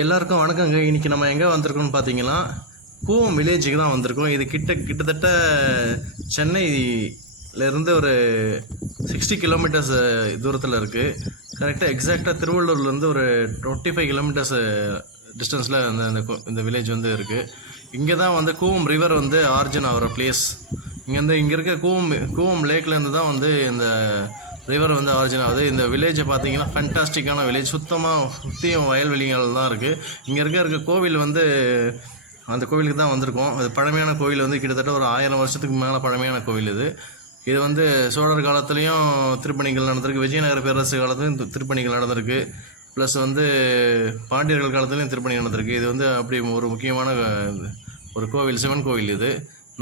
எல்லாருக்கும் வணக்கங்க. இன்னைக்கு நம்ம எங்கே வந்திருக்கோம்னு பார்த்தீங்கன்னா கூவம் வில்லேஜுக்கு தான் வந்திருக்கோம். இது கிட்டத்தட்ட சென்னையிலேருந்து ஒரு 60 கிலோமீட்டர்ஸ் தூரத்தில் இருக்குது. கரெக்டாக எக்ஸாக்டாக திருவள்ளூர்லேருந்து ஒரு 25 கிலோமீட்டர்ஸ் டிஸ்டன்ஸில் இந்த வில்லேஜ் வந்து இருக்குது. இங்கே தான் வந்து கூவம் ரிவர் வந்து ஆரிஜின் ஆகிற பிளேஸ். இங்கே இருக்க கூவம் லேக்லேருந்து தான் வந்து இந்த ரிவர் வந்து ஆரிஜின் ஆகுது. இந்த வில்லேஜை பார்த்தீங்கன்னா ஃபேண்டாஸ்டிக்கான வில்லேஜ். சுத்தமாக சுற்றியும் வயல்வெளிகள் தான் இருக்குது. இங்கே இருக்க கோவில் வந்து அந்த கோவிலுக்கு தான் வந்திருக்கோம். அது பழமையான கோவில் வந்து கிட்டத்தட்ட ஒரு 1000 வருஷத்துக்கு மேலே பழமையான கோவில் இது வந்து சோழர் காலத்துலேயும் திருப்பணிகள் நடந்திருக்கு, விஜயநகர பேரரசு காலத்துலையும் திருப்பணிகள் நடந்திருக்கு, ப்ளஸ் வந்து பாண்டியர்கள் காலத்துலேயும் திருப்பணி நடந்திருக்கு. இது வந்து அப்படி ஒரு முக்கியமான ஒரு கோவில், சிவன் கோவில். இது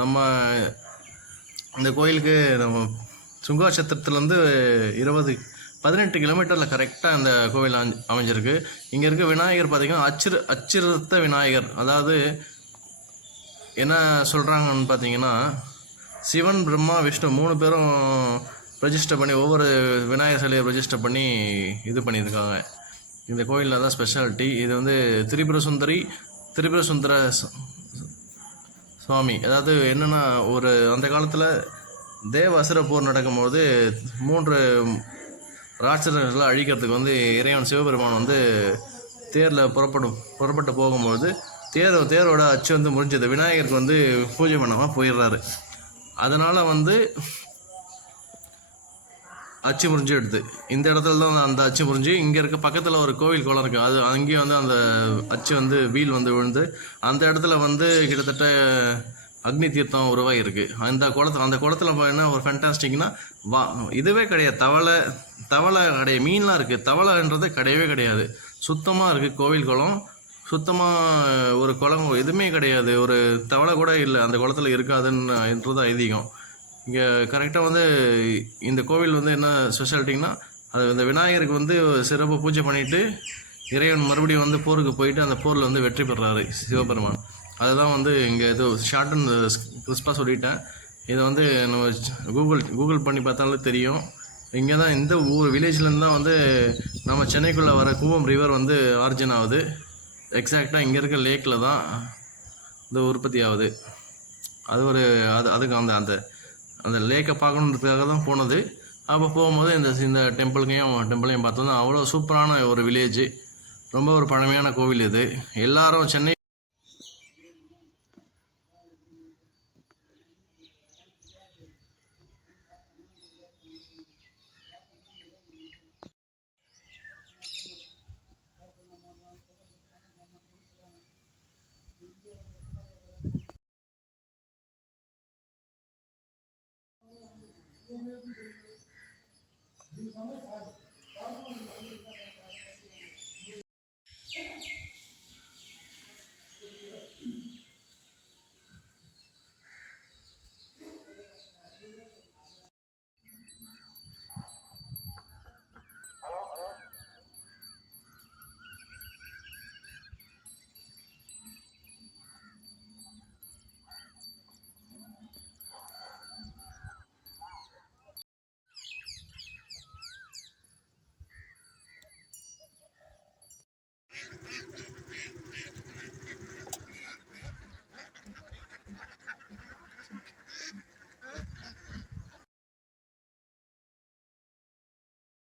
நம்ம இந்த கோயிலுக்கு நம்ம சுங்காசத்திரத்துலேருந்து 18 கிலோமீட்டரில் கரெக்டாக அந்த கோவில் அமைஞ்சிருக்கு. இங்கே இருக்க விநாயகர் பார்த்திங்கன்னா அச்சிறுத்த விநாயகர். அதாவது என்ன சொல்கிறாங்கன்னு பார்த்தீங்கன்னா, சிவன், பிரம்மா, விஷ்ணு 3 பேரும் ரெஜிஸ்டர் பண்ணி ஒவ்வொரு விநாயகர் சிலையை ரெஜிஸ்டர் பண்ணி இது பண்ணியிருக்காங்க. இந்த கோயிலில் தான் ஸ்பெஷாலிட்டி. இது வந்து திரிபுர சுந்தர சுவாமி. அதாவது என்னென்னா, ஒரு அந்த காலத்தில் தேவ அசுர போர் நடக்கும்போது 3 ராட்சசர்களை அழிக்கிறதுக்கு வந்து இறைவன் சிவபெருமான் வந்து தேரில் புறப்பட்டு போகும்போது தேரோட அச்சு வந்து முறிஞ்சது. விநாயகருக்கு வந்து பூஜை பண்ணாமல் போயிடுறாரு. அதனால் வந்து அச்சு முறிஞ்சு எடுத்து இந்த இடத்துல தான் அந்த அச்சு முறிஞ்சு இங்கே இருக்க பக்கத்தில் ஒரு கோவில் குளம் இருக்குது. அது அங்கேயும் வந்து அந்த அச்சு வந்து வீல் வந்து விழுந்து அந்த இடத்துல வந்து கிட்டத்தட்ட அக்னி தீர்த்தம் உருவாகிருக்கு. அந்த குளத்தில் பார்த்தீங்கன்னா ஒரு ஃபேண்டாஸ்டிக்னா இதுவே கிடையாது. தவளை கிடையாது, மீன்லாம் இருக்குது. தவளைன்றது கிடையவே கிடையாது. சுத்தமாக இருக்குது கோவில் குளம். சுத்தமாக ஒரு குளம் எதுவுமே கிடையாது. ஒரு தவளை கூட இல்லை அந்த குளத்தில் இருக்காதுன்றது ஐதீகம். இங்கே கரெக்டாக வந்து இந்த கோவில் வந்து என்ன ஸ்பெஷாலிட்டிங்கன்னா, அது இந்த விநாயகருக்கு வந்து சிறப்பு பூஜை பண்ணிவிட்டு இறைவன் மறுபடியும் வந்து போருக்கு போயிட்டு அந்த போரில் வந்து வெற்றி பெறாரு சிவபெருமான். அதுதான் வந்து இங்கே இது ஷார்ட் அண்ட் கிறிஸ்பாக சொல்லிட்டேன். இதை வந்து நம்ம கூகுள் பண்ணி பார்த்தாலும் தெரியும். இங்கே தான் இந்த வில்லேஜ்லேருந்து தான் வந்து நம்ம சென்னைக்குள்ளே வர கூவம் ரிவர் வந்து ஆரிஜின் ஆகுது. எக்ஸாக்டாக இங்கே இருக்க லேக்கில் தான் இது உற்பத்தி ஆகுது. அது ஒரு அதுக்கு அந்த லேக்கை பார்க்கணுன்றதுக்காக தான் போனது. அப்போ போகும்போது இந்த டெம்பிளையும் பார்த்தோம்னா அவ்வளோ சூப்பரான ஒரு வில்லேஜ். ரொம்ப ஒரு பழமையான கோவில் இது. எல்லாரும் சென்னை